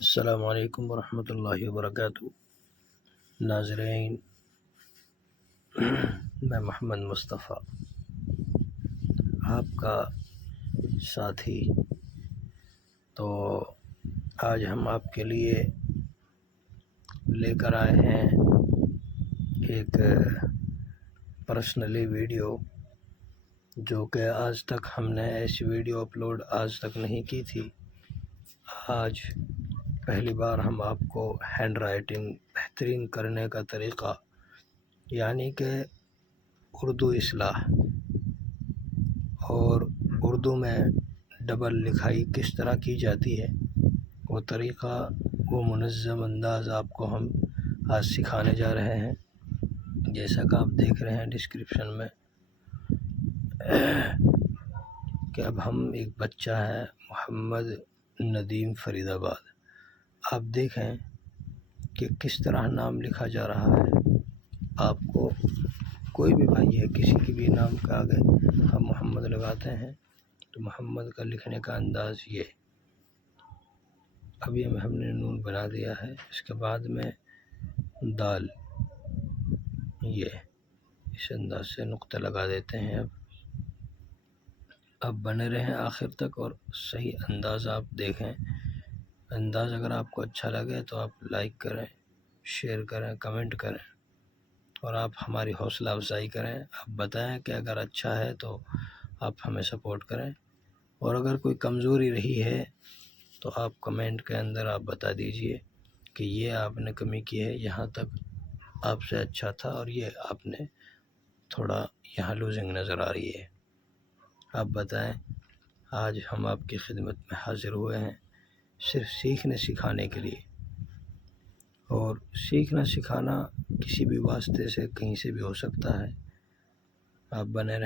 السلام علیکم ورحمۃ اللہ وبرکاتہ۔ ناظرین، میں محمد مصطفیٰ آپ کا ساتھی، تو آج ہم آپ کے لیے لے کر آئے ہیں ایک پرسنلی ویڈیو، جو کہ آج تک ہم نے ایسی ویڈیو اپلوڈ آج تک نہیں کی تھی۔ آج پہلی بار ہم آپ کو ہینڈ رائٹنگ بہترین کرنے کا طریقہ، یعنی کہ اردو اصلاح اور اردو میں ڈبل لکھائی کس طرح کی جاتی ہے، وہ طریقہ، وہ منظم انداز آپ کو ہم آج سکھانے جا رہے ہیں۔ جیسا کہ آپ دیکھ رہے ہیں ڈسکرپشن میں کہ اب ہم ایک بچہ ہے محمد ندیم فرید آباد، آپ دیکھیں کہ کس طرح نام لکھا جا رہا ہے۔ آپ کو کوئی بھی بھائی ہے، کسی کی بھی نام کے آگے ہم محمد لگاتے ہیں تو محمد کا لکھنے کا انداز یہ، ابھی ہم نے نون بنا دیا ہے، اس کے بعد میں دال، یہ اس انداز سے نقطہ لگا دیتے ہیں۔ اب بنے رہیں آخر تک اور صحیح انداز آپ دیکھیں۔ انداز اگر آپ کو اچھا لگے تو آپ لائک کریں، شیئر کریں، کمنٹ کریں، اور آپ ہماری حوصلہ افزائی کریں۔ آپ بتائیں کہ اگر اچھا ہے تو آپ ہمیں سپورٹ کریں، اور اگر کوئی کمزوری رہی ہے تو آپ کمنٹ کے اندر آپ بتا دیجئے کہ یہ آپ نے کمی کی ہے، یہاں تک آپ سے اچھا تھا اور یہ آپ نے تھوڑا یہاں لوزنگ نظر آ رہی ہے۔ آپ بتائیں۔ آج ہم آپ کی خدمت میں حاضر ہوئے ہیں صرف سیکھنے سکھانے کے لیے، اور سیکھنا سکھانا کسی بھی واسطے سے کہیں سے بھی ہو سکتا ہے۔ آپ بنے رہیں۔